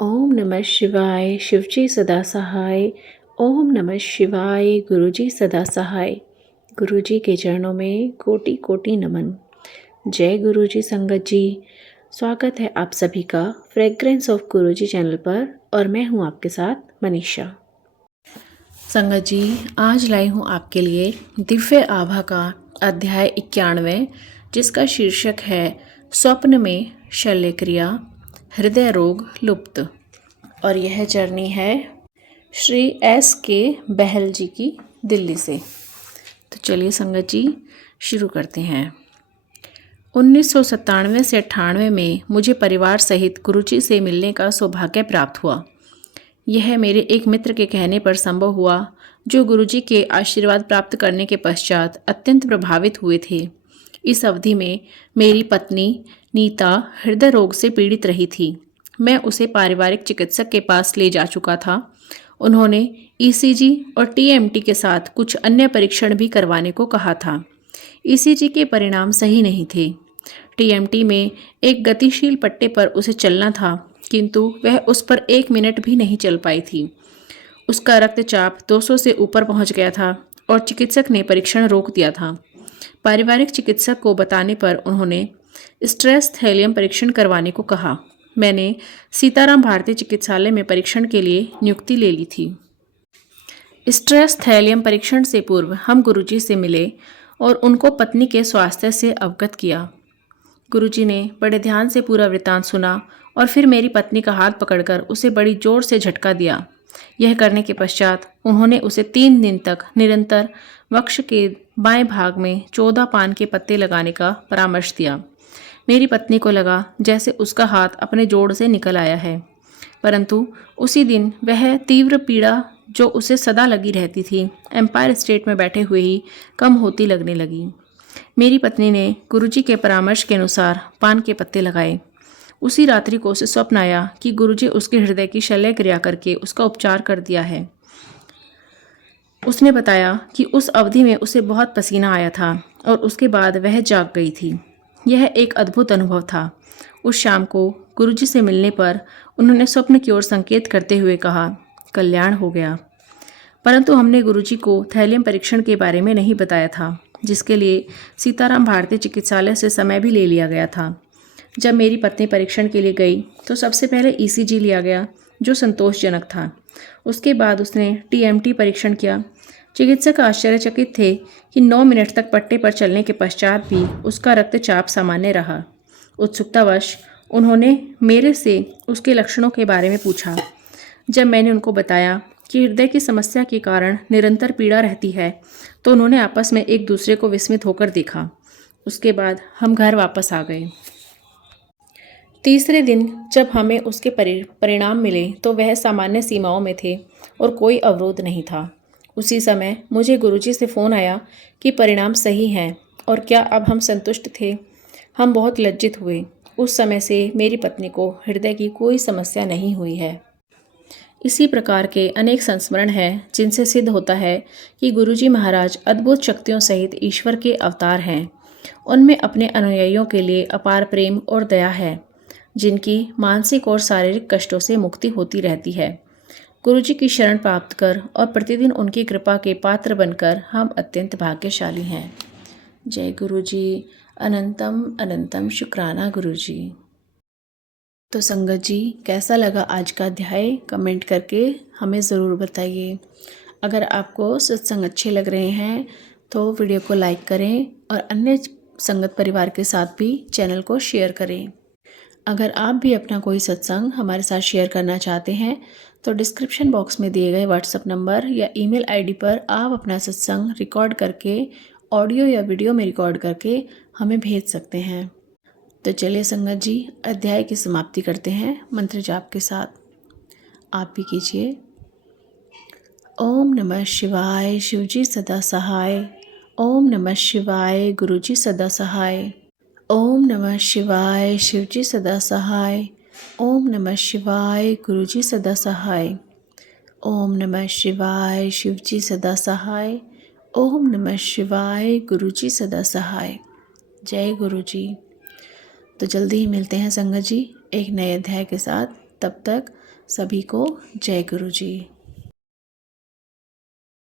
ओम नमः शिवाय शिवजी सदा सहाय। ओम नमः शिवाय गुरुजी सदा सहाय। गुरुजी के चरणों में कोटि कोटि नमन। जय गुरुजी संगत जी। स्वागत है आप सभी का फ्रेग्रेंस ऑफ गुरुजी चैनल पर और मैं हूं आपके साथ मनीषा। संगत जी, आज लाई हूं आपके लिए दिव्य आभा का अध्याय 91, जिसका शीर्षक है स्वप्न में शल्य क्रिया, हृदय रोग लुप्त। और यह जर्नी है श्री S.K. बहल जी की दिल्ली से। तो चलिए संगत जी शुरू करते हैं। 1997 से 98 में मुझे परिवार सहित गुरुजी से मिलने का सौभाग्य प्राप्त हुआ। यह मेरे एक मित्र के कहने पर संभव हुआ, जो गुरुजी के आशीर्वाद प्राप्त करने के पश्चात अत्यंत प्रभावित हुए थे। इस अवधि में मेरी पत्नी नीता हृदय रोग से पीड़ित रही थी। मैं उसे पारिवारिक चिकित्सक के पास ले जा चुका था। उन्होंने ECG और TMT के साथ कुछ अन्य परीक्षण भी करवाने को कहा था। ECG के परिणाम सही नहीं थे। TMT में एक गतिशील पट्टे पर उसे चलना था, किंतु वह उस पर 1 मिनट भी नहीं चल पाई थी। उसका रक्तचाप 200 से ऊपर पहुंच गया था और चिकित्सक ने परीक्षण रोक दिया था। पारिवारिक चिकित्सक को बताने पर उन्होंने स्ट्रेस थैलियम परीक्षण करवाने को कहा। मैंने सीताराम भारती चिकित्सालय में परीक्षण के लिए नियुक्ति ले ली थी। स्ट्रेस थैलियम परीक्षण से पूर्व हम गुरुजी से मिले और उनको पत्नी के स्वास्थ्य से अवगत किया। गुरुजी ने बड़े ध्यान से पूरा वृत्तांत सुना और फिर मेरी पत्नी का हाथ पकड़कर उसे बड़ी जोर से झटका दिया। यह करने के पश्चात उन्होंने उसे 3 दिन तक निरंतर वक्ष के बाएं भाग में 14 पान के पत्ते लगाने का परामर्श दिया। मेरी पत्नी को लगा जैसे उसका हाथ अपने जोड़ से निकल आया है, परंतु उसी दिन वह तीव्र पीड़ा जो उसे सदा लगी रहती थी, एम्पायर स्टेट में बैठे हुए ही कम होती लगने लगी। मेरी पत्नी ने गुरुजी के परामर्श के अनुसार पान के पत्ते लगाए। उसी रात्रि को उसे स्वप्न आया कि गुरुजी उसके हृदय की शल्य क्रिया करके उसका उपचार कर दिया है। उसने बताया कि उस अवधि में उसे बहुत पसीना आया था और उसके बाद वह जाग गई थी। यह एक अद्भुत अनुभव था। उस शाम को गुरुजी से मिलने पर उन्होंने स्वप्न की ओर संकेत करते हुए कहा, कल्याण हो गया। परंतु हमने गुरुजी को थैलियम परीक्षण के बारे में नहीं बताया था, जिसके लिए सीताराम भारती चिकित्सालय से समय भी ले लिया गया था। जब मेरी पत्नी परीक्षण के लिए गई तो सबसे पहले ECG लिया गया, जो संतोषजनक था। उसके बाद उसने TMT परीक्षण किया। चिकित्सक आश्चर्यचकित थे कि 9 मिनट तक पट्टे पर चलने के पश्चात भी उसका रक्तचाप सामान्य रहा। उत्सुकतावश उन्होंने मेरे से उसके लक्षणों के बारे में पूछा। जब मैंने उनको बताया कि हृदय की समस्या के कारण निरंतर पीड़ा रहती है, तो उन्होंने आपस में एक दूसरे को विस्मित होकर देखा। उसके बाद हम घर वापस आ गए। तीसरे दिन जब हमें उसके परिणाम मिले तो वह सामान्य सीमाओं में थे और कोई अवरोध नहीं था। उसी समय मुझे गुरुजी से फ़ोन आया कि परिणाम सही हैं और क्या अब हम संतुष्ट थे। हम बहुत लज्जित हुए। उस समय से मेरी पत्नी को हृदय की कोई समस्या नहीं हुई है। इसी प्रकार के अनेक संस्मरण हैं जिनसे सिद्ध होता है कि गुरुजी महाराज अद्भुत शक्तियों सहित ईश्वर के अवतार हैं। उनमें अपने अनुयायियों के लिए अपार प्रेम और दया है, जिनकी मानसिक और शारीरिक कष्टों से मुक्ति होती रहती है। गुरुजी की शरण प्राप्त कर और प्रतिदिन उनकी कृपा के पात्र बनकर हम अत्यंत भाग्यशाली हैं। जय गुरुजी। अनंतम अनंतम शुक्राना गुरुजी। तो संगत जी, कैसा लगा आज का अध्याय कमेंट करके हमें ज़रूर बताइए। अगर आपको सत्संग अच्छे लग रहे हैं तो वीडियो को लाइक करें और अन्य संगत परिवार के साथ भी चैनल को शेयर करें। अगर आप भी अपना कोई सत्संग हमारे साथ शेयर करना चाहते हैं तो डिस्क्रिप्शन बॉक्स में दिए गए व्हाट्सएप नंबर या ईमेल आईडी पर आप अपना सत्संग रिकॉर्ड करके ऑडियो या वीडियो में रिकॉर्ड करके हमें भेज सकते हैं। तो चलिए संगत जी, अध्याय की समाप्ति करते हैं मंत्र जाप के साथ। आप भी कीजिए। ओम नमः शिवाय शिवजी सदा सहाय। ओम नमः शिवाय गुरुजी सदा सहाय। ओम नमः शिवाय शिवजी सदा सहाय। ओम नमः शिवाय गुरुजी सदा सहाय। ओम नमः शिवाय शिवजी सदा सहाय। ओम नमः शिवाय गुरुजी सदा सहाय। जय गुरुजी। तो जल्दी ही मिलते हैं संगत जी एक नए अध्याय के साथ। तब तक सभी को जय गुरु जी।